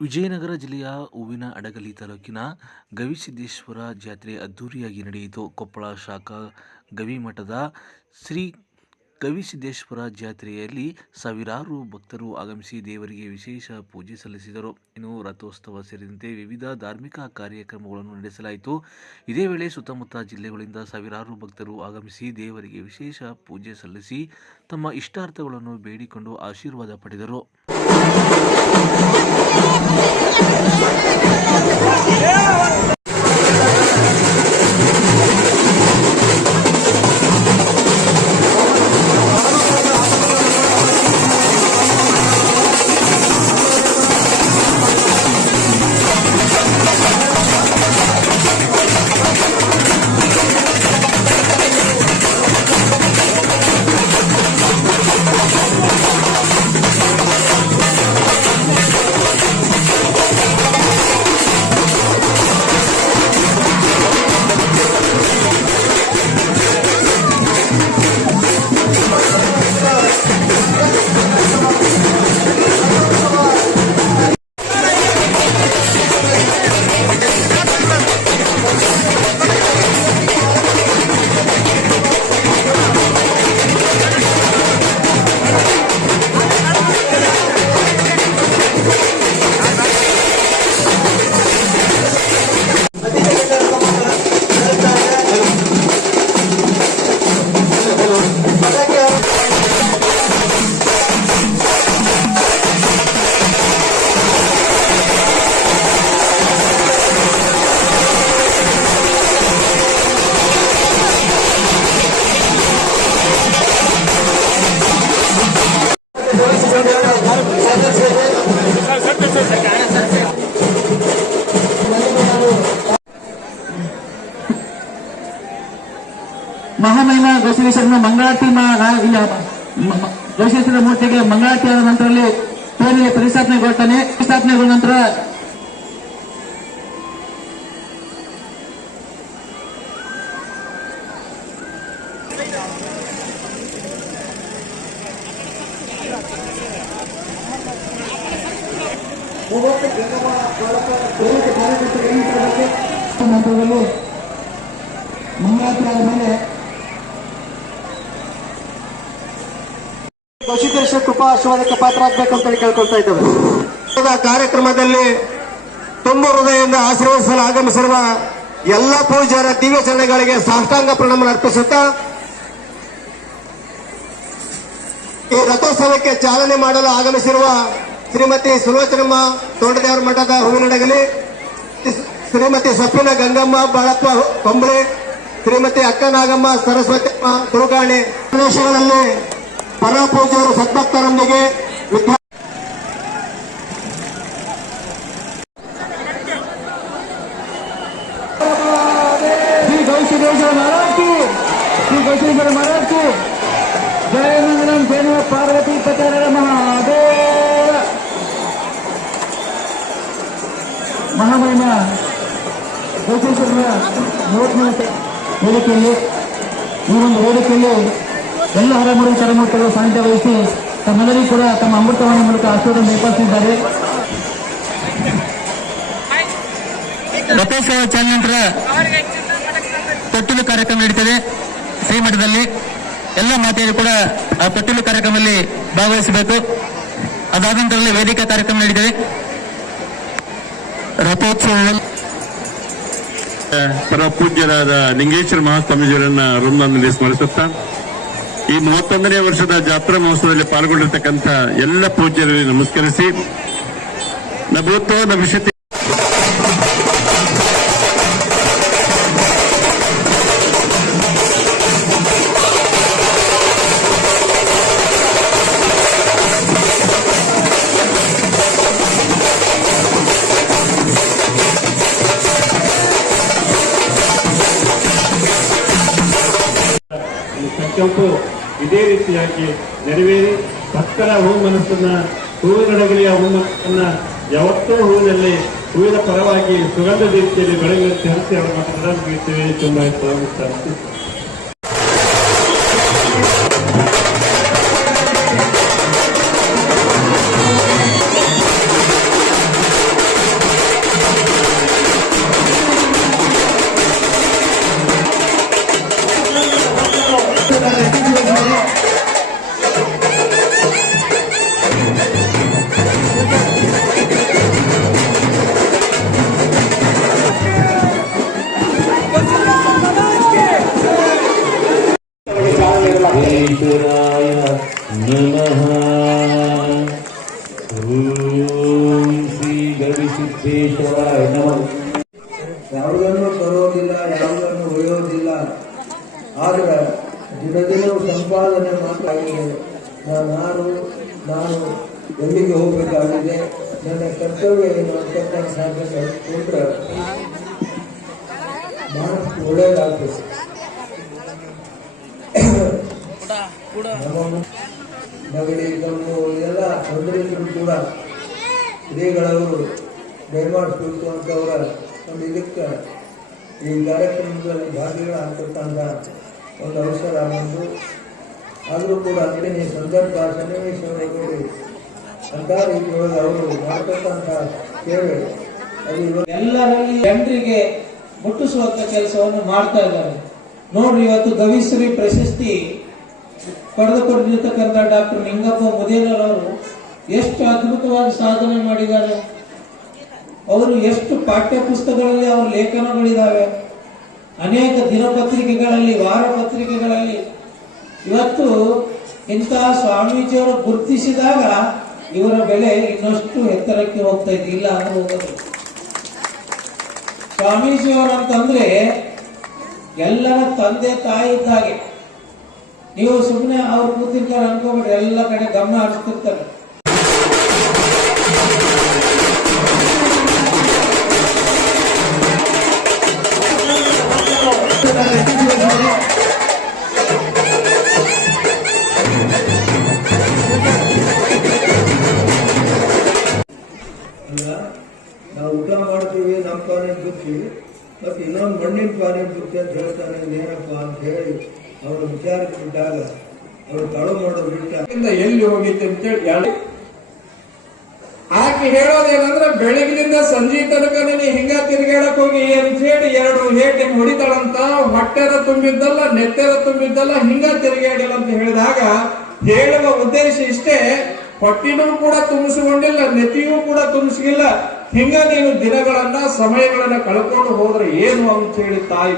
ವಿಜಯನಗರ ಜಿಲ್ಲೆಯ ಹೂವಿನ ಅಡಗಲಿ ತಾಲೂಕಿನ ಗವಿಸಿದ್ದೇಶ್ವರ ಜಾತ್ರೆ ಅದ್ದೂರಿಯಾಗಿ ನಡೆಯಿತು. ಕೊಪ್ಪಳ ಶಾಖಾ ಗವಿಮಠದ ಶ್ರೀ ಗವಿಸಿದ್ದೇಶ್ವರ ಜಾತ್ರೆಯಲ್ಲಿ ಸಾವಿರಾರು ಭಕ್ತರು ಆಗಮಿಸಿ ದೇವರಿಗೆ ವಿಶೇಷ ಪೂಜೆ ಸಲ್ಲಿಸಿದರು. ಇನ್ನು ರಥೋತ್ಸವ ಸೇರಿದಂತೆ ವಿವಿಧ ಧಾರ್ಮಿಕ ಕಾರ್ಯಕ್ರಮಗಳನ್ನು ನಡೆಸಲಾಯಿತು. ಇದೇ ವೇಳೆ ಸುತ್ತಮುತ್ತ ಜಿಲ್ಲೆಗಳಿಂದ ಸಾವಿರಾರು ಭಕ್ತರು ಆಗಮಿಸಿ ದೇವರಿಗೆ ವಿಶೇಷ ಪೂಜೆ ಸಲ್ಲಿಸಿ ತಮ್ಮ ಇಷ್ಟಾರ್ಥಗಳನ್ನು ಬೇಡಿಕೊಂಡು ಆಶೀರ್ವಾದ ಪಡೆದರು. ಗೌಶಲೇಶ್ವರನ ಮಂಗಳಾರತಿ ಇಲ್ಲ ಗೌಶಲೇಶ್ವರ ಮೂರ್ತಿಗೆ ಮಂಗಳಾರತಿ ಆದ ನಂತರದಲ್ಲಿ ತೇರಿಗೆ ಪ್ರತಿಷ್ಠಾಪನೆಗೊಳ್ತಾನೆ ಪ್ರತಿಷ್ಠಾಪನೆಗೊಂಡ ನಂತರ ಮಂಗಳಾರತಿ ಆದ ಮೇಲೆ ಬಸವೇಶ್ವರ ಕೃಪಾ ಆಶೀರ್ವಾದಕ್ಕೆ ಪಾತ್ರ ಕೇಳ್ಕೊಳ್ತಾ ಇದ್ದೇವೆ. ಕಾರ್ಯಕ್ರಮದಲ್ಲಿ ತುಂಬ ಹೃದಯದಿಂದ ಆಶೀರ್ವದಿಸಲು ಆಗಮಿಸಿರುವ ಎಲ್ಲ ಪೂಜಾರ ದಿವ್ಯ ಚರಣಗಳಿಗೆ ಸಾಷ್ಟಾಂಗ ಪ್ರಣಾಮ ಅರ್ಪಿಸುತ್ತಾ ಈ ರಥೋತ್ಸವಕ್ಕೆ ಚಾಲನೆ ಮಾಡಲು ಆಗಮಿಸಿರುವ ಶ್ರೀಮತಿ ಸುಲೋಚನಮ್ಮ ತೋಟದೇವರ ಮಠದ ಹೂವಿನಡಗಲಿ ಶ್ರೀಮತಿ ಸೊಪ್ಪಿನ ಗಂಗಮ್ಮ, ಬಾಳಪ್ಪ ಕೊಂಬಳೆ, ಶ್ರೀಮತಿ ಅಕ್ಕನಾಗಮ್ಮ, ಸರಸ್ವತಿಯಮ್ಮ, ದುರುಗಾಣಿ. ಪ್ರದೇಶಗಳಲ್ಲಿ ಪರಮ ಪೂಜ್ಯರು ಸದ್ಭಕ್ತರೊಂದಿಗೆ ವಿದ್ಯಾ ಶ್ರೀ ಗೌಶಲೇಶ್ವರ ಮಹಾರಾಜ್ ಕಿ ಶ್ರೀ ಗೌಶಲೇಶ್ವರ ಮಹಾರಾಜ್ ಕಿ ಜಯ ಮಂಗಲಂ ಜಯ ಪಾರ್ವತಿ ಪತರ ಮಹಾದೇವ ಮಹಾಮಹಿಮ ಗೌಶಲೇಶ್ವರರ ಮೂವತ್ತನೇ ವೇದಿಕೆಯಲ್ಲಿ ಈ ಒಂದು ವೇದಿಕೆಯಲ್ಲಿ ಎಲ್ಲ ಹರಮರು ಕರಮೂರ್ತರು ಸಾನ್ನಿಧ್ಯ ವಹಿಸಿ ತಮ್ಮೆಲ್ಲರಿಗೂ ಕೂಡ ತಮ್ಮ ಅಮೃತವಾಣಿ ಮೂಲಕ ಆಶೀರ್ವಾದ ನೇಪಾಳಿಸಿದ್ದಾರೆ ರಥೋತ್ಸವ ಚಾಲನೆ ನಂತರ ತೊಟ್ಟಿಲು ಕಾರ್ಯಕ್ರಮ ನಡೀತದೆ ಶ್ರೀಮಠದಲ್ಲಿ. ಎಲ್ಲ ಮಾತೆಯರು ಕೂಡ ಆ ತೊಟ್ಟಿಲು ಕಾರ್ಯಕ್ರಮದಲ್ಲಿ ಭಾಗವಹಿಸಬೇಕು. ಅದಾದ ನಂತರದಲ್ಲಿ ವೇದಿಕೆ ಕಾರ್ಯಕ್ರಮ ನಡೀತದೆ. ರಥೋತ್ಸವದಲ್ಲಿ ಪರ ಪೂಜ್ಯರಾದ ಲಿಂಗೇಶ್ವರ ಮಹಾಸ್ವಾಮೀಜಿಯವರನ್ನ ವೃಂದದಲ್ಲಿ ಸ್ಮರಿಸುತ್ತಾ ಈ ಮೂವತ್ತೊಂದನೇ ವರ್ಷದ ಜಾತ್ರಾ ಮಹೋತ್ಸವದಲ್ಲಿ ಪಾಲ್ಗೊಂಡಿರ್ತಕ್ಕಂಥ ಎಲ್ಲ ಪೂಜ್ಯರಲ್ಲಿ ನಮಸ್ಕರಿಸಿ. ನಭೋತ್ಸವ ಭವಿಷ್ಯತಿ ಸಂಕಲ್ಪ ಇದೇ ರೀತಿಯಾಗಿ ನೆರವೇರಿ ಭಕ್ತರ ಹೂ ಮನಸ್ಸನ್ನ ಹೂವಿನಡಗಲಿಯ ಹೂ ಮನಸ್ಸನ್ನ ಯಾವತ್ತೂ ಹೂವಿನಲ್ಲಿ ಹೂವಿನ ಪರವಾಗಿ ಸುಗಂಧ ರೀತಿಯಲ್ಲಿ ಬೆಳಗಿನಂತೆ ಹಂಚಿ ಅವರ ಮಾತನ್ನ ನಮಃ ಓಂ ಶ್ರೀ ಗವಿಸಿದ್ದೇಶ್ವರಾಯ ನಮಃ ಯಾವುದನ್ನು ತರೋದಿಲ್ಲ ಯಾವುದನ್ನು ಒಯ್ಯೋದಿಲ್ಲ. ಆದರೆ ದಿನ ಸಂಪಾದನೆ ಮಾತಾಡಿದೆ ನಾನು ನಾನು ಎಲ್ಲಿಗೆ ಹೋಗಬೇಕಾಗಿದೆ? ನನ್ನ ಕರ್ತವ್ಯ ಏನು ಅಂತ ನಾನು ಸಾಧನೆ ಹಚ್ಕೊಂಡ್ರೆ ಬಹಳಷ್ಟು ಒಳ್ಳೆಯದಾಗ್ತದೆ ನಗಡಿ ಕಮ್ಮು ಎಲ್ಲ ತೊಂದರೆ ಇದ್ರು ಕೂಡ ಶ್ರೀಗಳವರು ದಯಮಾಡಿಸ್ಬೇಕು ಅಂತವರ ಒಂದು ಇದಕ್ಕೆ ಈ ಕಾರ್ಯಕ್ರಮದಲ್ಲಿ ಭಾಗಿಗಳಾಗ್ತಕ್ಕಂಥ ಒಂದು ಅವಸರ ಬಂದು, ಆದರೂ ಕೂಡ ಅಂದಿನ ಸಂದರ್ಭ ಸನ್ನಿವೇಶಗಳು ಅಂತ ರೀತಿಯೊಳಗೆ ಅವರು ಮಾಡ್ತಕ್ಕಂಥ ಸೇವೆ ಎಲ್ಲರಲ್ಲಿ ಜನರಿಗೆ ಮುಟ್ಟಿಸುವಂತ ಕೆಲಸವನ್ನು ಮಾಡ್ತಾ ಇದ್ದಾರೆ. ನೋಡ್ರಿ, ಇವತ್ತು ಗವಿಶ್ರೀ ಪ್ರಶಸ್ತಿ ಪಡೆದುಕೊಂಡಿರ್ತಕ್ಕಂಥ ಡಾಕ್ಟರ್ ನಿಂಗಪ್ಪ ಮುದೇನರವರು ಎಷ್ಟು ಅದ್ಭುತವಾಗಿ ಸಾಧನೆ ಮಾಡಿದ್ದಾರೆ. ಅವರು ಎಷ್ಟು ಪಾಠ್ಯ ಪುಸ್ತಕಗಳಲ್ಲಿ ಅವರ ಲೇಖನಗಳಿದ್ದಾವೆ. ಅನೇಕ ದಿನಪತ್ರಿಕೆಗಳಲ್ಲಿ ವಾರ ಪತ್ರಿಕೆಗಳಲ್ಲಿ ಇವತ್ತು ಇಂತಹ ಸ್ವಾಮೀಜಿಯವರು ಗುರುತಿಸಿದಾಗ ಇವರ ಬೆಲೆ ಇನ್ನಷ್ಟು ಎತ್ತರಕ್ಕೆ ಹೋಗ್ತಾ ಇದೆ. ಇಲ್ಲ ಅಂದ್ರೆ ಹೋಗೋದು ಸ್ವಾಮೀಜಿಯವರು ಅಂತಂದ್ರೆ ಎಲ್ಲರ ತಂದೆ ತಾಯಿ ಇದ್ದಾಗೆ. ನೀವು ಸುಮ್ಮನೆ ಅವ್ರು ಕೂತಿರ್ತಾರೆ ಅನ್ಕೋಬೇಡಿ, ಎಲ್ಲ ಕಡೆ ಗಮನ ಹರಿಸ್ತಿರ್ತಾರೆ. ನಾವು ಊಟ ಮಾಡ್ತೀವಿ, ನಮ್ಮ ಪಾನೆ ಬಿಡ್ತೀವಿ ಮತ್ತು ಇನ್ನೊಂದು ಮಣ್ಣಿನ ಪಾಲಿನ ಬಿಡ್ತೀವಿ ಅಂತ ಹೇಳ್ತಾನೆ ಏನಪ್ಪ ಅಂತ ಹೇಳಿ ಅವರ ವಿಚಾರ ಬಿಟ್ಟಾಗ ಅವರು ತಳು ಮಾಡೋದು ಬಿಟ್ಟ ಎಲ್ಲಿ ಹೋಗಿತ್ತು ಅಂತ ಹೇಳಿ ಆಕೆ ಹೇಳೋದೇನಂದ್ರೆ, ಬೆಳಗಿನಿಂದ ಸಂಜೆ ತನಕ ನೀನು ಹಿಂಗ ತಿರ್ಗಾಡಕ್ ಹೋಗಿ ಅಂತ ಹೇಳಿ ಎರಡು ಹೇಟಿ ಹೊಡಿತಾಳಂತ ಹೊಟ್ಟೆದ ತುಂಬಿದ್ದಲ್ಲ ನೆತ್ತೆದ ತುಂಬಿದ್ದಲ್ಲ, ಹಿಂಗ ತಿರುಗಾಡಿಲ್ಲ ಅಂತ ಹೇಳಿದಾಗ ಹೇಳುವ ಉದ್ದೇಶ ಇಷ್ಟೇ, ಹೊಟ್ಟಿನೂ ಕೂಡ ತುಂಬಿಸಿಕೊಂಡಿಲ್ಲ, ನೆತ್ತಿಯೂ ಕೂಡ ತುಂಬಿಸಿಲ್ಲ. ಹಿಂಗ ನೀನು ದಿನಗಳನ್ನ ಸಮಯಗಳನ್ನ ಕಳ್ಕೊಂಡು ಹೋದ್ರೆ ಏನು ಅಂತ ಹೇಳಿ ತಾಯಿ